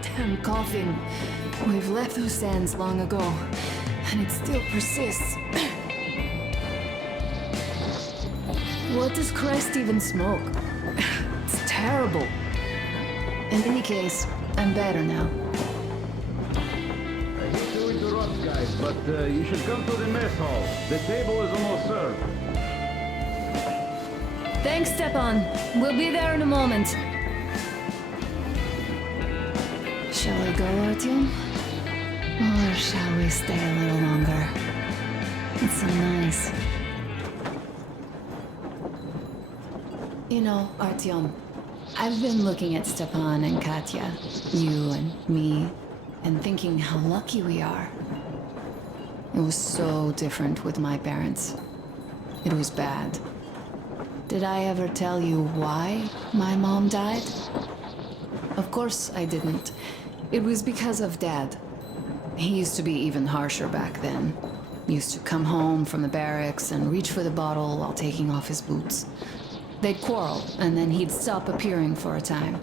Damn coffin. We've left those sands long ago, and it still persists. What does Crest even smoke? It's terrible. In any case, I'm better now. I hate to interrupt, guys, but you should come to the mess hall. The table is almost served. Thanks, Stepan. We'll be there in a moment. Shall we go, Artyom? Or shall we stay a little longer? It's so nice. You know, Artyom, I've been looking at Stepan and Katya, you and me, and thinking how lucky we are. It was so different with my parents. It was bad. Did I ever tell you why my mom died? Of course I didn't. It was because of Dad. He used to be even harsher back then. He used to come home from the barracks and reach for the bottle while taking off his boots. They'd quarrel, and then he'd stop appearing for a time.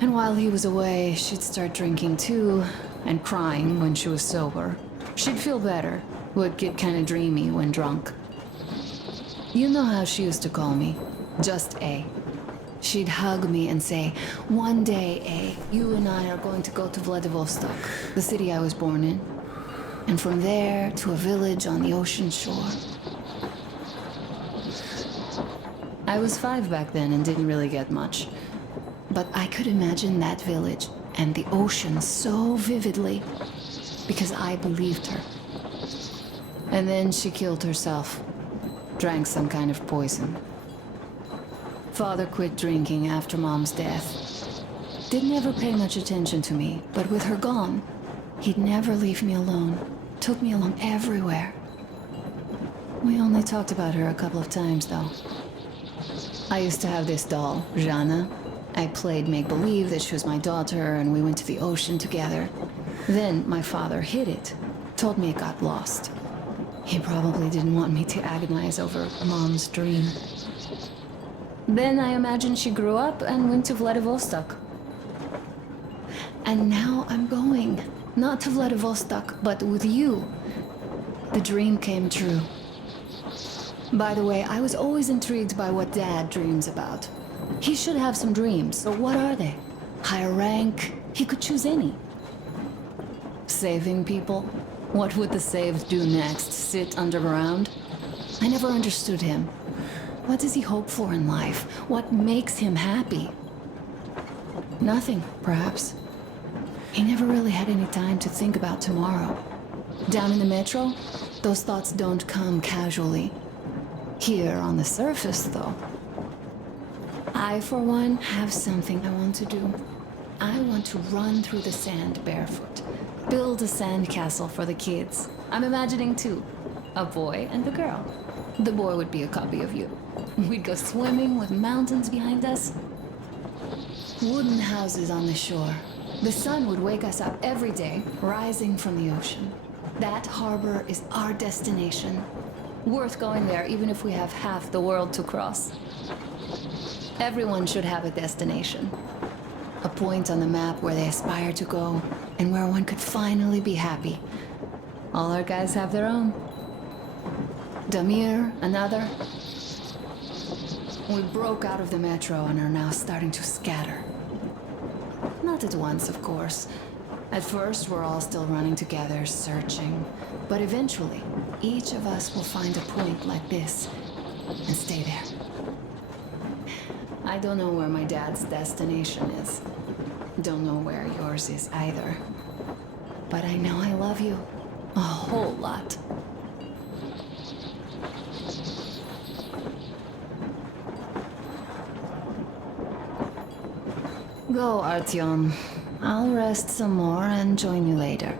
And while he was away, she'd start drinking too, and crying when she was sober. She'd feel better, would get kinda dreamy when drunk. You know how she used to call me? Just A. She'd hug me and say, "One day, A, you and I are going to go to Vladivostok, the city I was born in. And from there to a village on the ocean shore." I was 5 back then and didn't really get much. But I could imagine that village and the ocean so vividly because I believed her. And then she killed herself. Drank some kind of poison. Father quit drinking after Mom's death. Didn't ever pay much attention to me, but with her gone, he'd never leave me alone. Took me along everywhere. We only talked about her a couple of times, though. I used to have this doll, Jana. I played make-believe that she was my daughter, and we went to the ocean together. Then my father hid it. Told me it got lost. He probably didn't want me to agonize over Mom's dream. Then I imagine she grew up and went to Vladivostok. And now I'm going. Not to Vladivostok, but with you. The dream came true. By the way, I was always intrigued by what Dad dreams about. He should have some dreams, so what are they? Higher rank? He could choose any. Saving people? What would the saved do next? Sit underground? I never understood him. What does he hope for in life? What makes him happy? Nothing, perhaps. He never really had any time to think about tomorrow. Down in the metro, those thoughts don't come casually. Here on the surface, though. I, for one, have something I want to do. I want to run through the sand barefoot. Build a sandcastle for the kids. I'm imagining two. A boy and a girl. The boy would be a copy of you. We'd go swimming with mountains behind us. Wooden houses on the shore. The sun would wake us up every day, rising from the ocean. That harbor is our destination. Worth going there even if we have half the world to cross. Everyone should have a destination. A point on the map where they aspire to go, and where one could finally be happy. All our guys have their own. Damir, another. We broke out of the metro and are now starting to scatter. Not at once, of course. At first, we're all still running together, searching. But eventually, each of us will find a point like this, and stay there. I don't know where my dad's destination is. Don't know where yours is either. But I know I love you. A whole lot. Go, Artyom. I'll rest some more and join you later.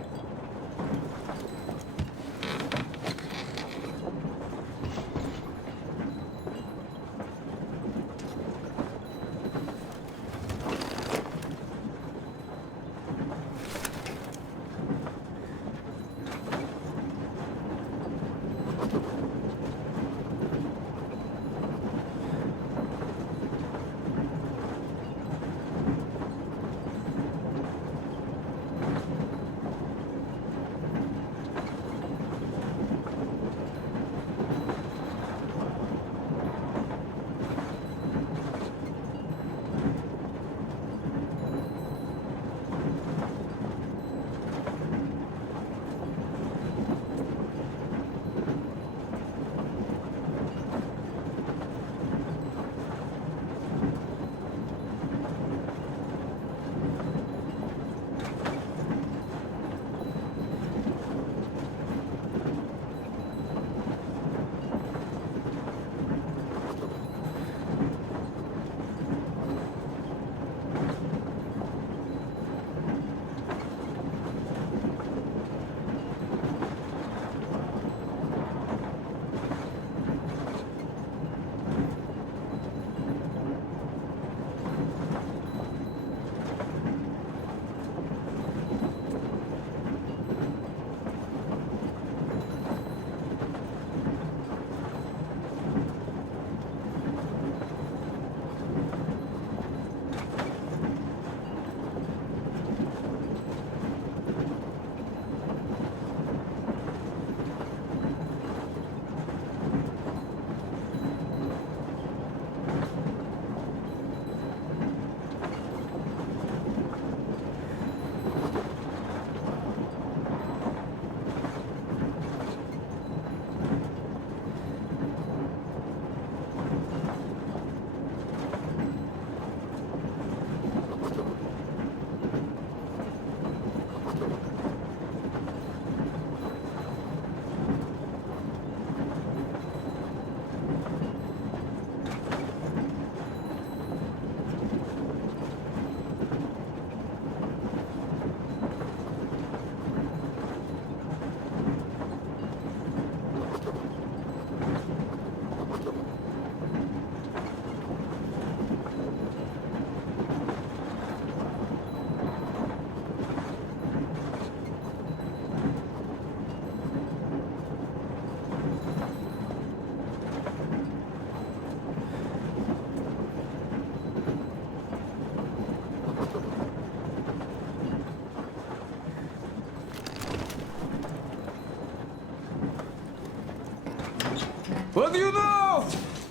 What do you know?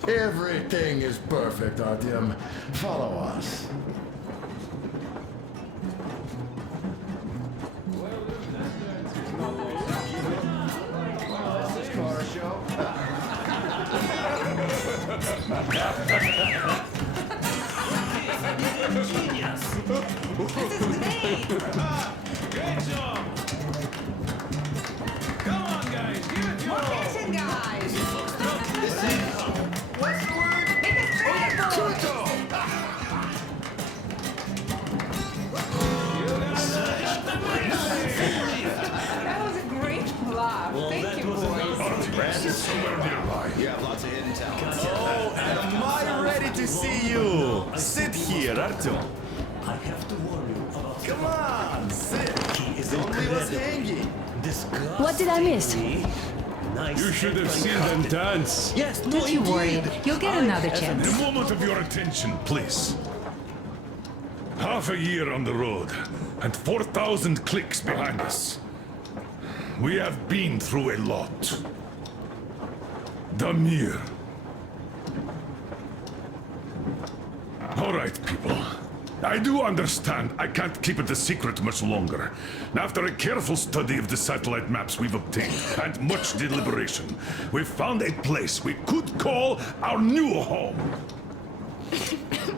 Everything is perfect, Artyom. Follow us. Car show. Genius! This is great! Great job! Come on, guys, give it your More all! action, guys! What's the word? Make it beautiful! That was a great laugh. Thank you, boys. Brand is somewhere nearby. You have lots of hidden talents. Oh, am I ready to see you? Sit here, Artyom. I have to warn you about Come on, sit. he is Only was incredible. hanging. What did I miss? Nice. You should have seen them dance. Yes, no, Don't you worry. indeed. You'll get another A chance. moment of your attention, please. Half a year on the road, and 4,000 clicks behind us. We have been through a lot. Damir. All right, people. I do understand I can't keep it a secret much longer. After a careful study of the satellite maps we've obtained, and much deliberation, we've found a place we could call our new home.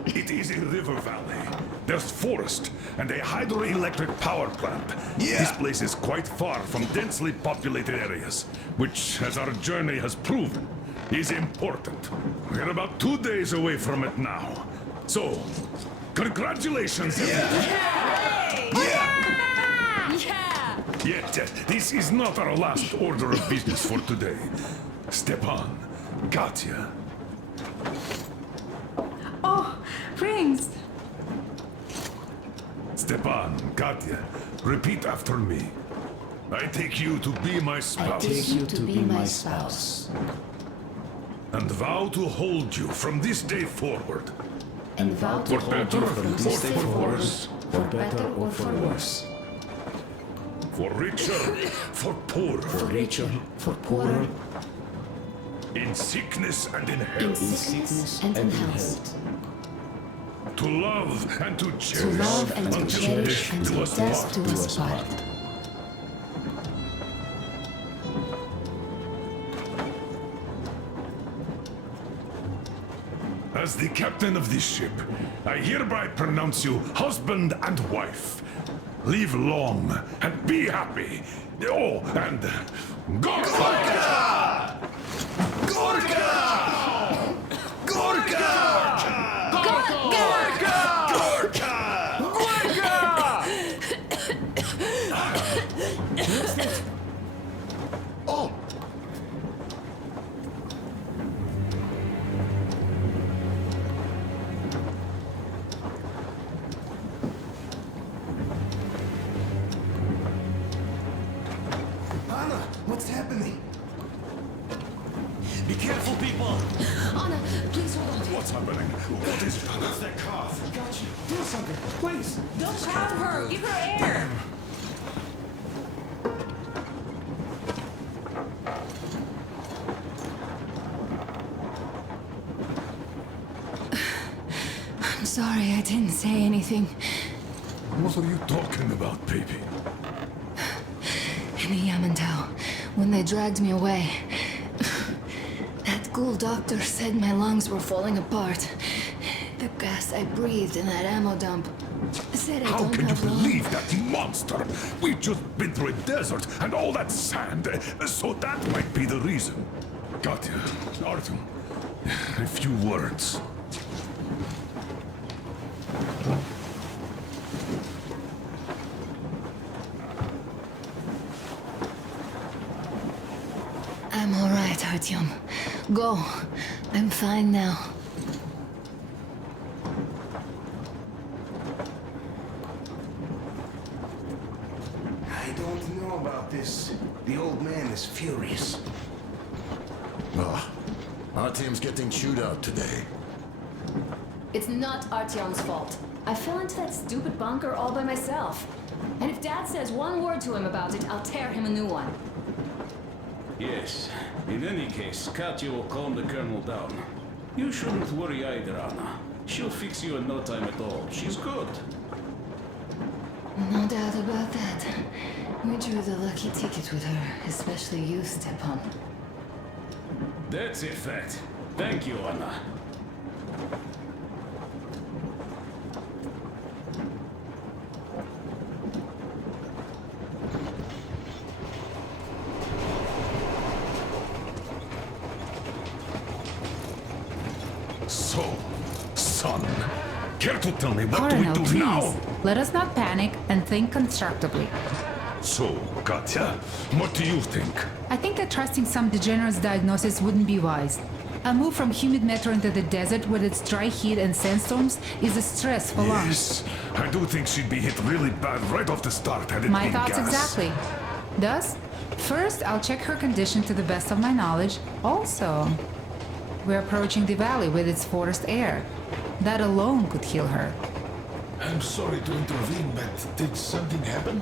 It is a river valley. There's forest and a hydroelectric power plant. This place is quite far from densely populated areas, which, as our journey has proven, is important. We're about 2 days away from it now. So, congratulations, everyone. Yet, this is not our last order of business for today. Stepan, Katya, Oh, rings! Stepan, Katya, repeat after me. I take you to be my spouse. you to be my spouse. And vow to hold you from this day forward. And vow For better or for worse. for better or for worse. For richer, for poorer. richer, for poorer, In sickness and in in health. sickness and in health. To love and to To cherish. love and to until cherish death do until us death part. do us part. As the captain of this ship, I hereby pronounce you husband and wife. Live long and be happy. Oh, and Gorka! Gorka! Gorka! Oh! Anna, what's happening? Be careful, people! Anna, please hold on. What's happening? What is it? It's that cough. Got you. Do something, please. Don't crowd her! Give her air! I'm sorry I didn't say anything. What are you talking about, baby? In the Yamantau, when they dragged me away, that ghoul doctor said my lungs were falling apart. The gas I breathed in that ammo dump said I How don't can you have long. believe that monster? We've just been through a desert and all that sand, so that might be the reason. Katya, Artyom, a few words. I'm all right, Artyom. Go. I'm fine now. I don't know about this. The old man is furious. Ah, Artyom's getting chewed out today. It's not Artyom's fault. I fell into that stupid bunker all by myself. And if Dad says one word to him about it, I'll tear him a new one. Yes, In any case, Katya will calm the colonel down. You shouldn't worry either, Anna. She'll fix you in no time at all. She's good. No doubt about that. We drew the lucky ticket with her, especially you, Stepan. That's a fact. Thank you, Anna. So, son, care to tell me what do we Colonel, do please. now? Let us not panic and think constructively. So, Katya, what do you think? I think that trusting some degenerate's diagnosis wouldn't be wise. A move from humid metro into the desert with its dry heat and sandstorms is a stress for lungs. Yes, I do think she'd be hit really bad right off the start had it My been thoughts gas. exactly. Thus, first I'll check her condition to the best of my knowledge. Also, we're approaching the valley with its forest air. That alone could heal her. I'm sorry to intervene, but did something happen?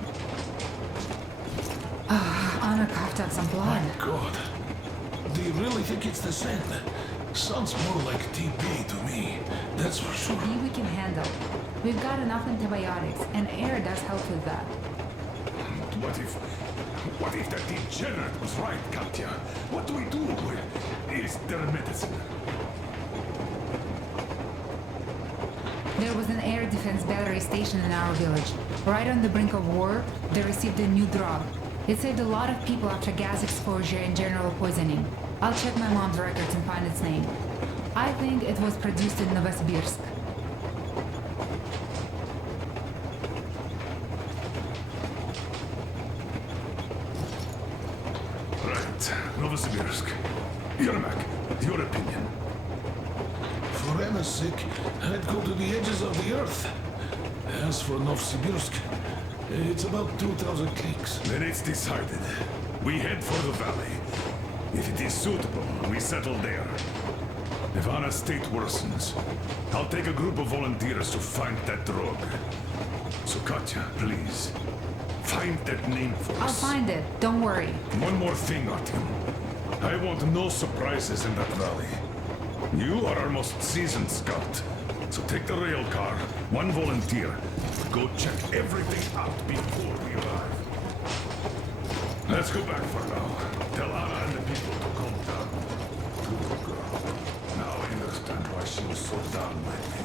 Anna coughed up some blood. God. Do you really think it's the sand? Sounds more like TB to me. That's for sure. TB we can handle. We've got enough antibiotics, and air does help with that. What if that degenerate was right, Katya? What do we do? Is there medicine? There was an air defense battery station in our village. Right on the brink of war, they received a new drug. It saved a lot of people after gas exposure and general poisoning. I'll check my mom's records and find its name. I think it was produced in Novosibirsk. Right, Novosibirsk. Yermak, your opinion? For Anna's sake, I'd go to the edges of the earth. As for Novosibirsk, it's about 2,000 clicks. Then it's decided. We head for the valley. If it is suitable, we settle there. If Anna's state worsens, I'll take a group of volunteers to find that drug. So Katya, please, find that name for I'll us. find it, don't worry. One more thing, Artyom. I want no surprises in that valley. You are our most seasoned scout. So take the rail car, one volunteer. Go check everything out before we arrive. Let's go back for now. Tell Anna and the people to calm down. Good girl. Now I understand why she was so down lately.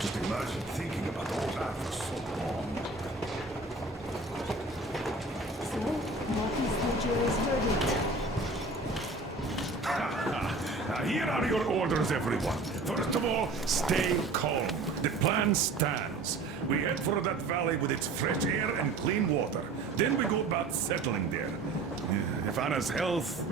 Just imagine thinking about all that for so long. So, what is the jury's verdict? Now, here are your orders, everyone. First of all, stay calm. The plan stands. We head for that valley with its fresh air and clean water. Then we go about settling there. If Anna's health...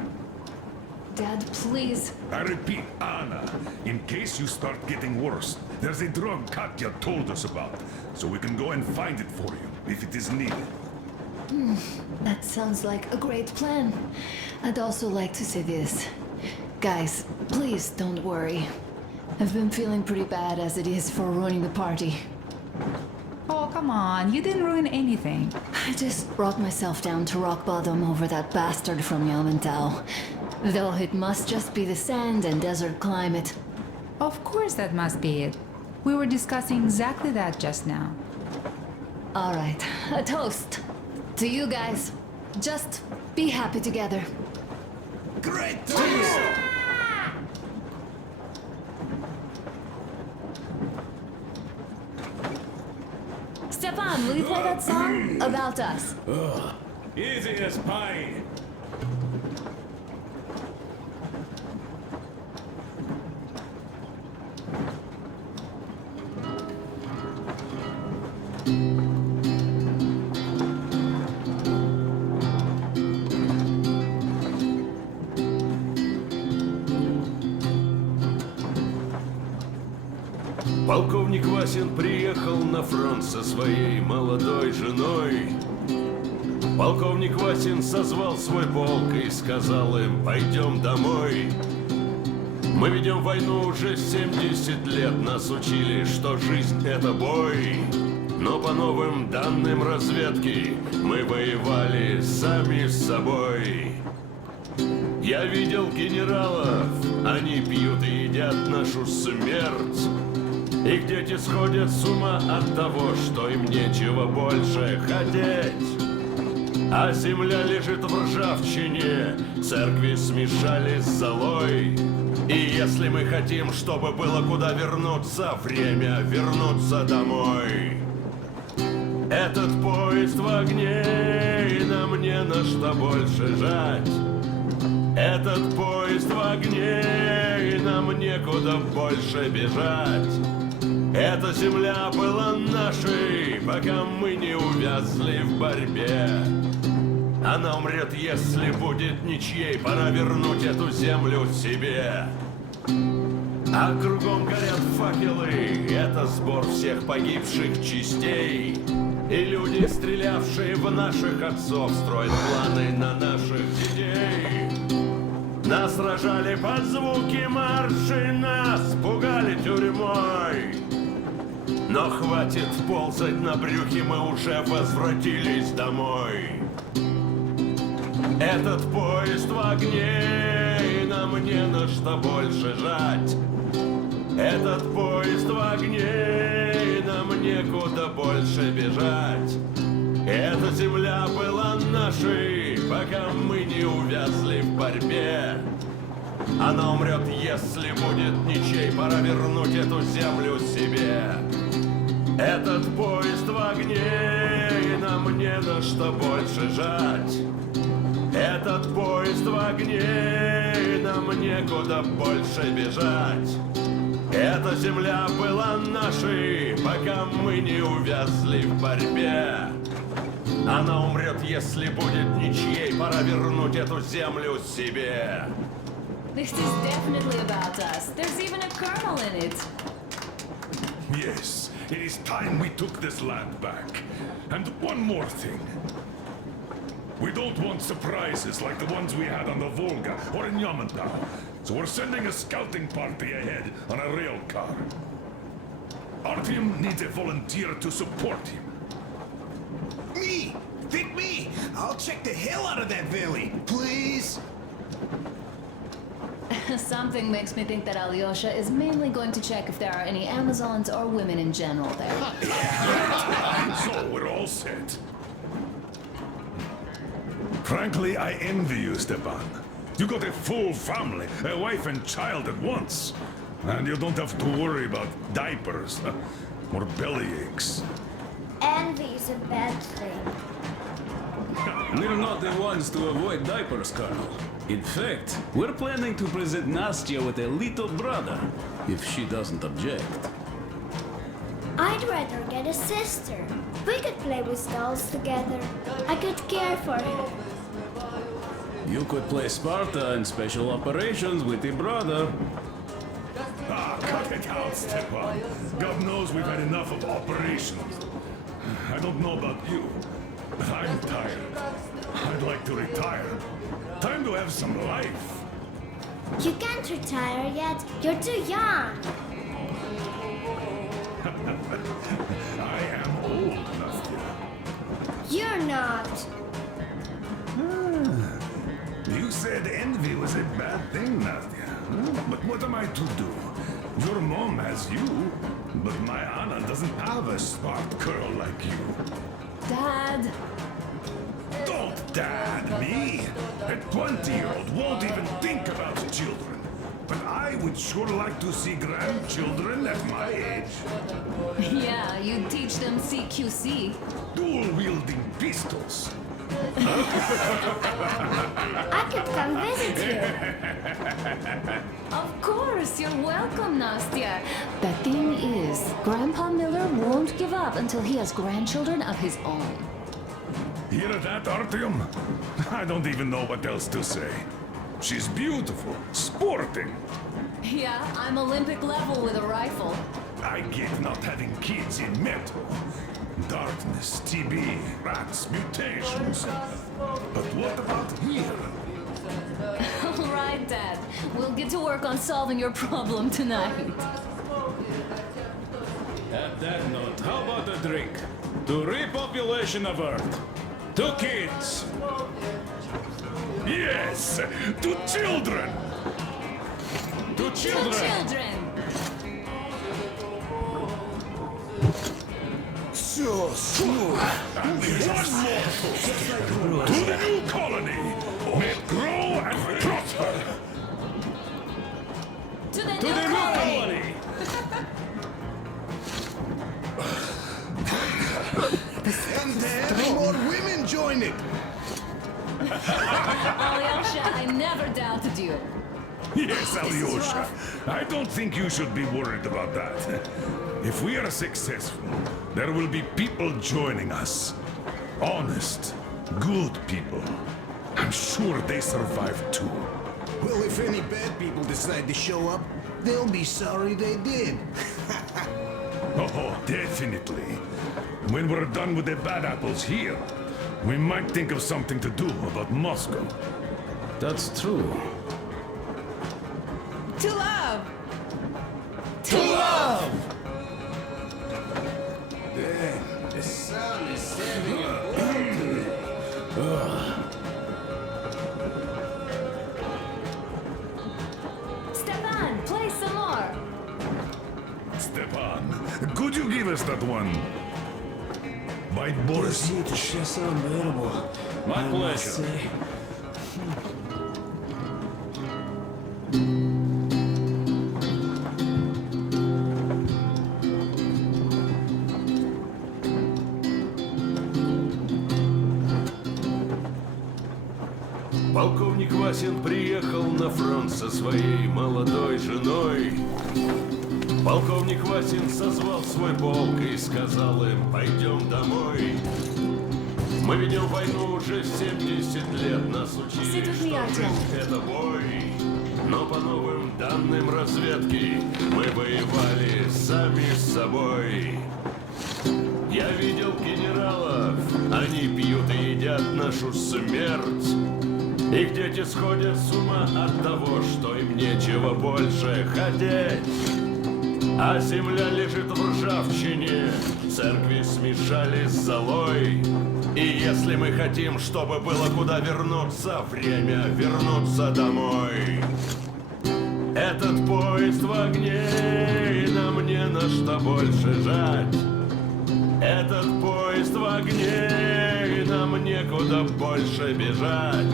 Dad, please. I repeat, Anna, in case you start getting worse, there's a drug Katya told us about, so we can go and find it for you, if it is needed. That sounds like a great plan. I'd also like to say this. Guys, please don't worry. I've been feeling pretty bad as it is for ruining the party. Oh, come on, you didn't ruin anything. I just brought myself down to rock bottom over that bastard from Yamantau. Though it must just be the sand and desert climate. Of course that must be it. We were discussing exactly that just now. All right, a toast to you guys. Just be happy together. Great! Stefan, will you play that song about us? Easy as pie. Полковник Васин приехал на фронт со своей молодой женой. Полковник Васин созвал свой полк и сказал им: пойдем домой. Мы ведем войну уже 70 лет, нас учили, что жизнь это бой. Но по новым данным разведки мы воевали сами с собой. Я видел генералов, они пьют и едят нашу смерть. Их дети сходят с ума от того, что им нечего больше хотеть. А земля лежит в ржавчине, церкви смешались с золой. И если мы хотим, чтобы было куда вернуться, время вернуться домой. Этот поезд в огне, и нам не на что больше жать. Этот поезд в огне, и нам некуда больше бежать. Эта земля была нашей, пока мы не увязли в борьбе. Она умрет, если будет ничьей, пора вернуть эту землю себе. А кругом горят факелы, это сбор всех погибших частей. И люди, стрелявшие в наших отцов, строят планы на наших детей. Нас сражали под звуки маршей, нас пугали тюрьмой. Но хватит ползать на брюхе, мы уже возвратились домой. Этот поезд в огне, и нам не на что больше жать. Этот поезд в огне, и нам некуда больше бежать. Эта земля была нашей, пока мы не увязли в борьбе. Она умрет, если будет ничей, пора вернуть эту землю себе. Этот поезд в огне, и нам не на что больше жать. Этот поезд в огне, и нам некуда больше бежать. Эта земля была нашей, пока мы не увязли в борьбе. Она умрет, если будет ничьей, пора вернуть эту землю себе. This is definitely about us. There's even a colonel in it. Yes, it is time we took this land back. And one more thing. We don't want surprises like the ones we had on the Volga or in Yamantau. So we're sending a scouting party ahead on a rail car. Artyom needs a volunteer to support him. Me! Pick me! I'll check the hell out of that valley, please! Something makes me think that Alyosha is mainly going to check if there are any Amazons or women in general there. So we're all set. Frankly, I envy you, Stepan. You got a full family, a wife and child at once. And you don't have to worry about diapers or belly aches. Envy is a bad thing. We're not the ones to avoid diapers, Colonel. In fact, we're planning to present Nastya with a little brother, if she doesn't object. I'd rather get a sister. We could play with dolls together. I could care for her. You could play Sparta in special operations with your brother. Ah, cut it out, Stepan. God knows we've had enough of operations. I don't know about you, but I'm tired. I'd like to retire. Time to have some life. You can't retire yet. You're too young. I am old, Nastya. You're not. You said envy was a bad thing, Nastya. But what am I to do? Your mom has you, but my Anna doesn't have a smart girl like you. Dad! Don't dad me! A 20-year-old won't even think about children. But I would sure like to see grandchildren at my age. Yeah, you teach them CQC. Dual-wielding pistols. I could come visit you. Of course, you're welcome, Nastya. The thing is, Grandpa Miller won't give up until he has grandchildren of his own. Hear that, Artyom? I don't even know what else to say. She's beautiful, sporting. Yeah, I'm Olympic level with a rifle. I get not having kids in Metro. Darkness, TB, rats, mutations. But what about here? All right, Dad. We'll get to work on solving your problem tonight. At that note, how about a drink? To repopulation of Earth. 2 kids. Yes, to children. To children. So smooth. And the one more to the new colony. May it grow and prosper. To the new colony! And more women join it. Alyosha, I never doubted you. Yes, Alyosha. I don't think you should be worried about that. If we are successful, there will be people joining us. Honest, good people. I'm sure they survive too. Well, if any bad people decide to show up, they'll be sorry they did. Oh, definitely. When we're done with the bad apples here, we might think of something to do about Moscow. That's true. To love! To love! The sun is setting today. Stepan, play some more. Stepan, could you give us that one? By Boris. It's just unbearable. My I must pleasure. say. Полковник Васин приехал на фронт со своей молодой женой. Полковник Васин созвал свой полк и сказал им: пойдем домой. Мы ведем войну уже 70 лет, нас учили, что жизнь это бой. Но по новым данным разведки мы воевали сами с собой. Я видел генералов, они пьют и едят нашу смерть. Их дети сходят с ума от того, что им нечего больше хотеть. А земля лежит в ржавчине, церкви смешались с золой. И если мы хотим, чтобы было куда вернуться, время вернуться домой. Этот поезд в огне, и нам не на что больше жать. Этот поезд в огне, и нам некуда больше бежать.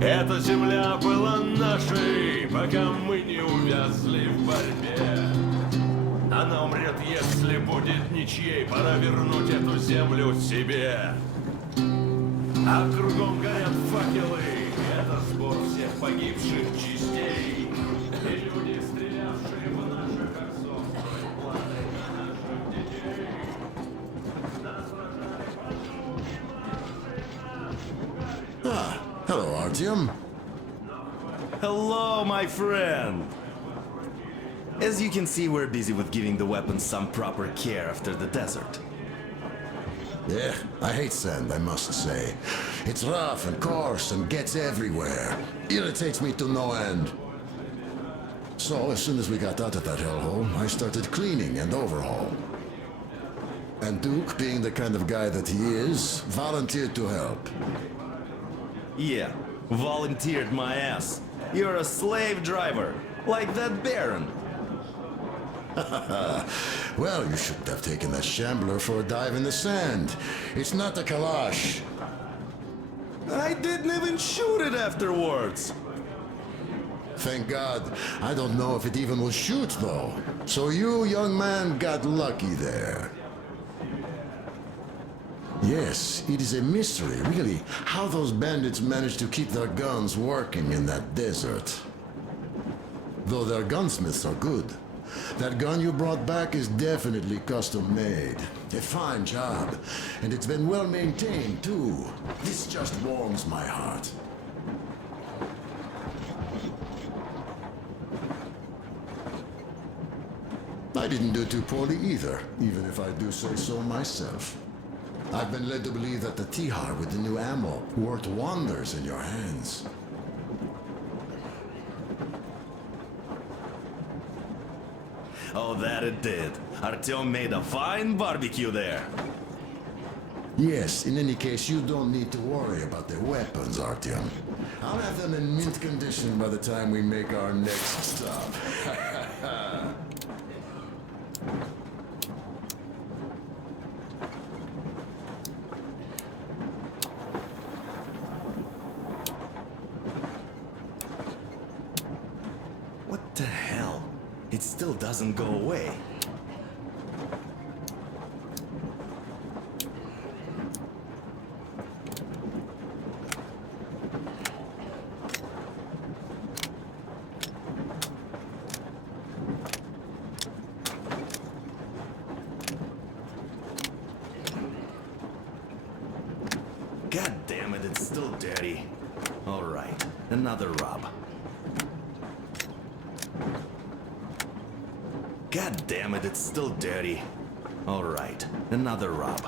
Эта земля была нашей, пока мы не увязли в борьбе. Она умрет, если будет ничьей, пора вернуть эту землю себе. А кругом горят факелы, это сбор всех погибших частей. И люди, стрелявшие в наших отцов, строят планы на наших детей. Нас рожали подруги, младшие нас. Hello, Artyom. Hello, my friend! As you can see, we're busy with giving the weapons some proper care after the desert. Yeah, I hate sand, I must say. It's rough and coarse and gets everywhere. Irritates me to no end. So, as soon as we got out of that hellhole, I started cleaning and overhaul. And Duke, being the kind of guy that he is, volunteered to help. Yeah, volunteered my ass. You're a slave driver, like that Baron. Well, you shouldn't have taken that shambler for a dive in the sand. It's not a Kalash. I didn't even shoot it afterwards. Thank God. I don't know if it even will shoot, though. So you, young man, got lucky there. Yes, it is a mystery, really, how those bandits managed to keep their guns working in that desert. Though their gunsmiths are good. That gun you brought back is definitely custom-made. A fine job. And it's been well maintained, too. This just warms my heart. I didn't do too poorly either, even if I do say so myself. I've been led to believe that the Tihar with the new ammo worked wonders in your hands. Oh, that it did. Artyom made a fine barbecue there. Yes, in any case, you don't need to worry about the weapons, Artyom. I'll have them in mint condition by the time we make our next stop. What the hell? It still doesn't go away. God damn it, it's still dirty. All right, another rub. God damn it, it's still dirty. All right, another rub.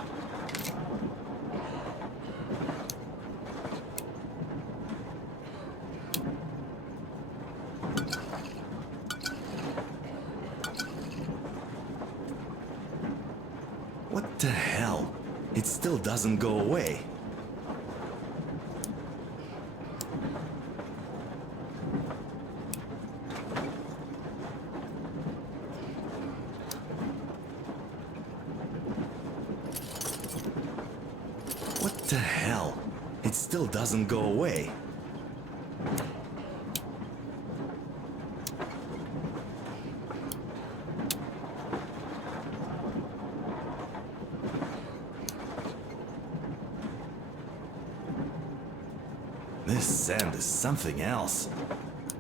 What the hell? It still doesn't go away. What the hell? It still doesn't go away. This sand is something else.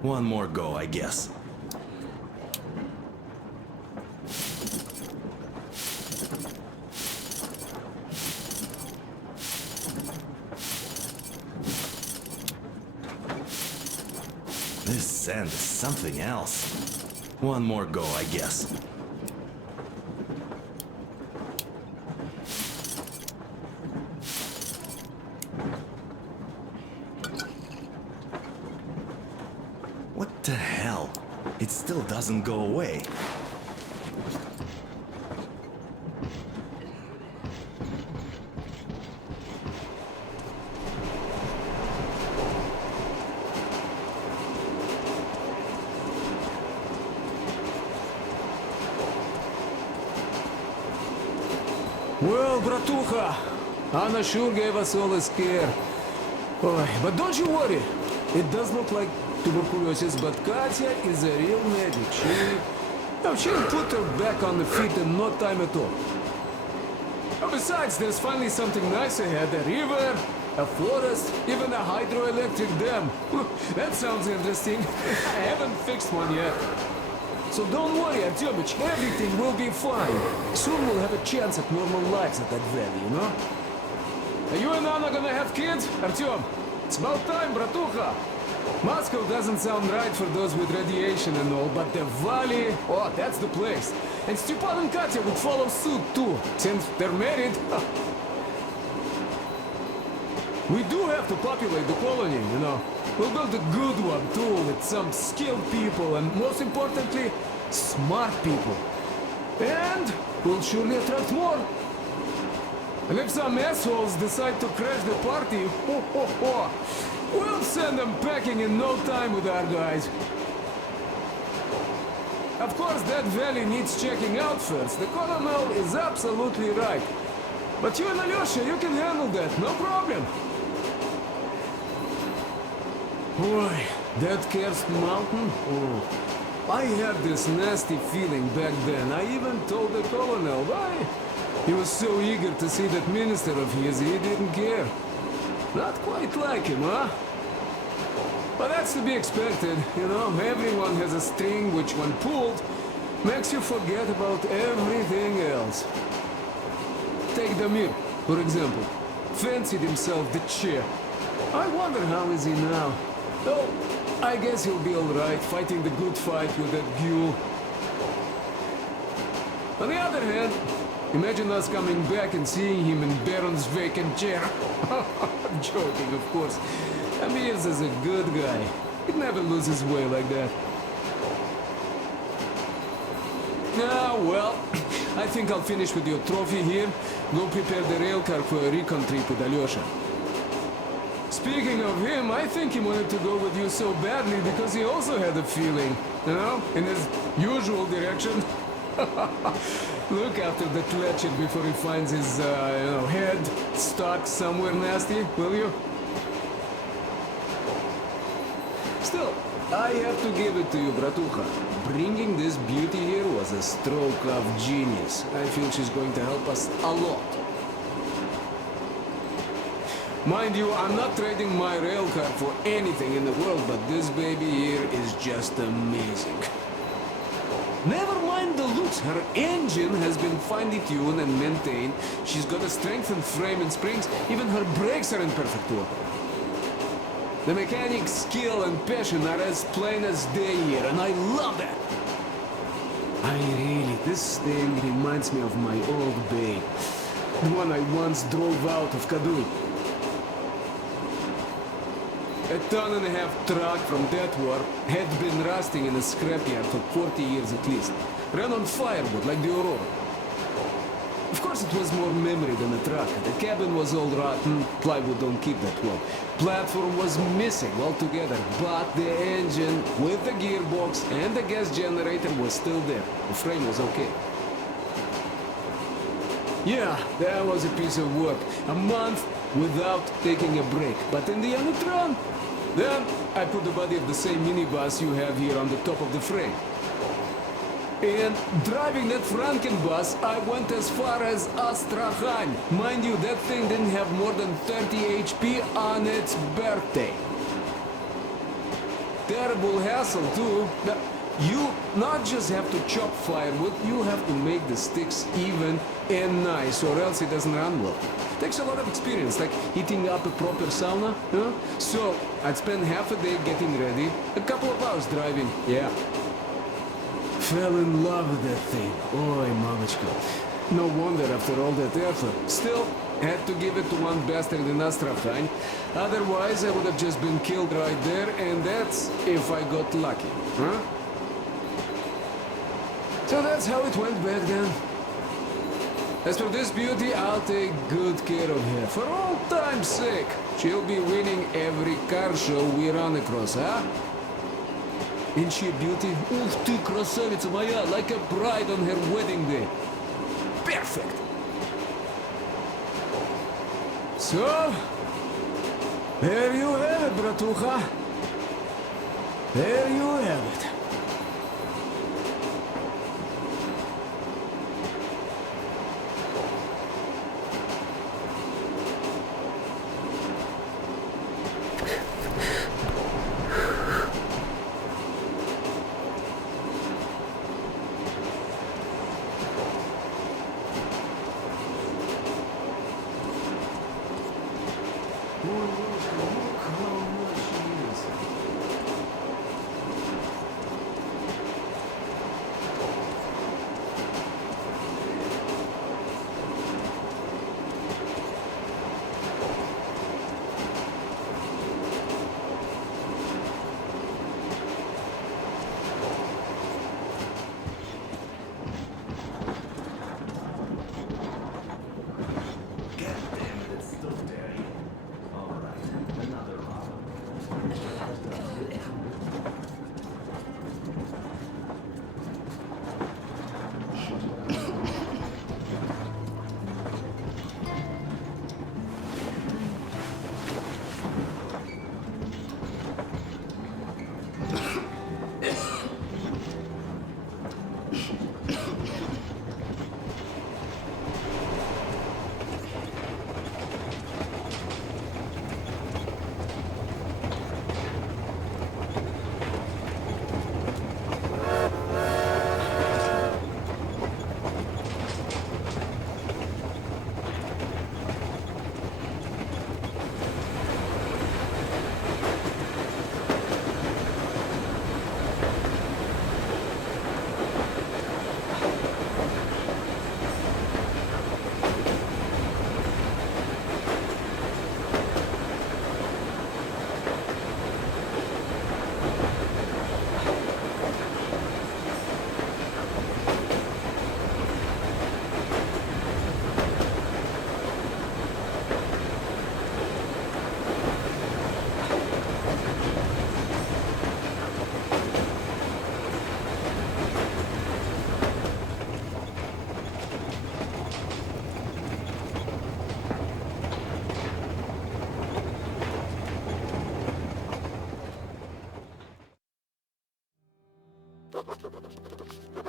One more go, I guess. This sand is something else. One more go, I guess. What the hell? It still doesn't go away. Well, bratucha, Anna sure gave us all a scare. Oi, but don't you worry. It does look like tuberculosis, but Katya is a real medic. She'll put her back on the feet in no time at all. Besides, there's finally something nice ahead. A river, a forest, even a hydroelectric dam. That sounds interesting. I haven't fixed one yet. So don't worry, Artyomich, everything will be fine. Soon we'll have a chance at normal lives at that valley, you know? Are you and Anna gonna have kids, Artyom? It's about time, bratucha. Moscow doesn't sound right for those with radiation and all, but the valley, oh, that's the place. And Stepan and Katya would follow suit too, since they're married. We do have to populate the colony, you know. We'll build a good one too, with some skilled people and, most importantly, smart people. And we'll surely attract more. And if some assholes decide to crash the party, we'll send them packing in no time with our guys. Of course, that valley needs checking out first. The colonel is absolutely right. But you and Alyosha, you can handle that, no problem. Boy, that cursed mountain? Oh, I had this nasty feeling back then. I even told the colonel why. He was so eager to see that minister of his, he didn't care. Not quite like him, huh? But that's to be expected, you know. Everyone has a string which, when pulled, makes you forget about everything else. Take Damir, for example. Fancied himself the chair. I wonder how is he now? Oh, I guess he'll be alright, fighting the good fight with that ghoul. On the other hand, imagine us coming back and seeing him in Baron's vacant chair. I'm joking, of course. Amir's is a good guy. He'd never lose his way like that. Ah, well, I think I'll finish with your trophy here. Go prepare the railcar for a recon trip with Alyosha. Speaking of him, I think he wanted to go with you so badly because he also had a feeling, you know, in his usual direction. Look after that legend before he finds his, head stuck somewhere nasty, will you? Still, I have to give it to you, Bratucha. Bringing this beauty here was a stroke of genius. I feel she's going to help us a lot. Mind you, I'm not trading my railcar for anything in the world, but this baby here is just amazing. Never mind the looks, her engine has been finely tuned and maintained. She's got a strengthened frame and springs, even her brakes are in perfect order. The mechanic's skill and passion are as plain as day here, and I love that. This thing reminds me of my old babe. The one I once drove out of Kadui. A ton-and-a-half truck from that war had been rusting in a scrapyard for 40 years at least. Ran on firewood like the Aurora. Of course it was more memory than a truck. The cabin was all rotten, plywood don't keep that well. Platform was missing altogether, but the engine with the gearbox and the gas generator was still there. The frame was okay. Yeah, that was a piece of work. A month without taking a break. But in the end it ran. Then I put the body of the same minibus you have here on the top of the frame. And driving that Frankenbus, I went as far as Astrakhan. Mind you, that thing didn't have more than 30 HP on its birthday. Terrible hassle too. You not just have to chop firewood, you have to make the sticks even and nice, or else it doesn't run well. Takes a lot of experience, like heating up a proper sauna, huh? So, I'd spend half a day getting ready, a couple of hours driving, yeah. Fell in love with that thing. Oi, mamachka. No wonder after all that effort. Still, had to give it to one bastard in Astrakhan. Otherwise, I would have just been killed right there, and that's if I got lucky, huh? So that's how it went back then. As for this beauty, I'll take good care of her. For all time's sake, she'll be winning every car show we run across, huh? Ain't she a beauty? Ух ты, красавица моя, like a bride on her wedding day. Perfect! So, there you have it, Bratucha. There you have it.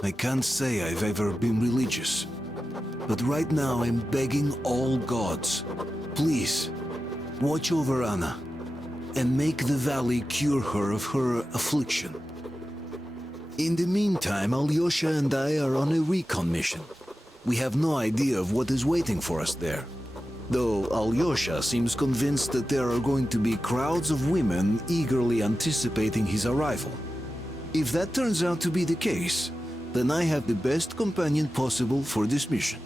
I can't say I've ever been religious. But right now I'm begging all gods, please, watch over Anna and make the valley cure her of her affliction. In the meantime, Alyosha and I are on a recon mission. We have no idea of what is waiting for us there. Though Alyosha seems convinced that there are going to be crowds of women eagerly anticipating his arrival. If that turns out to be the case, then I have the best companion possible for this mission.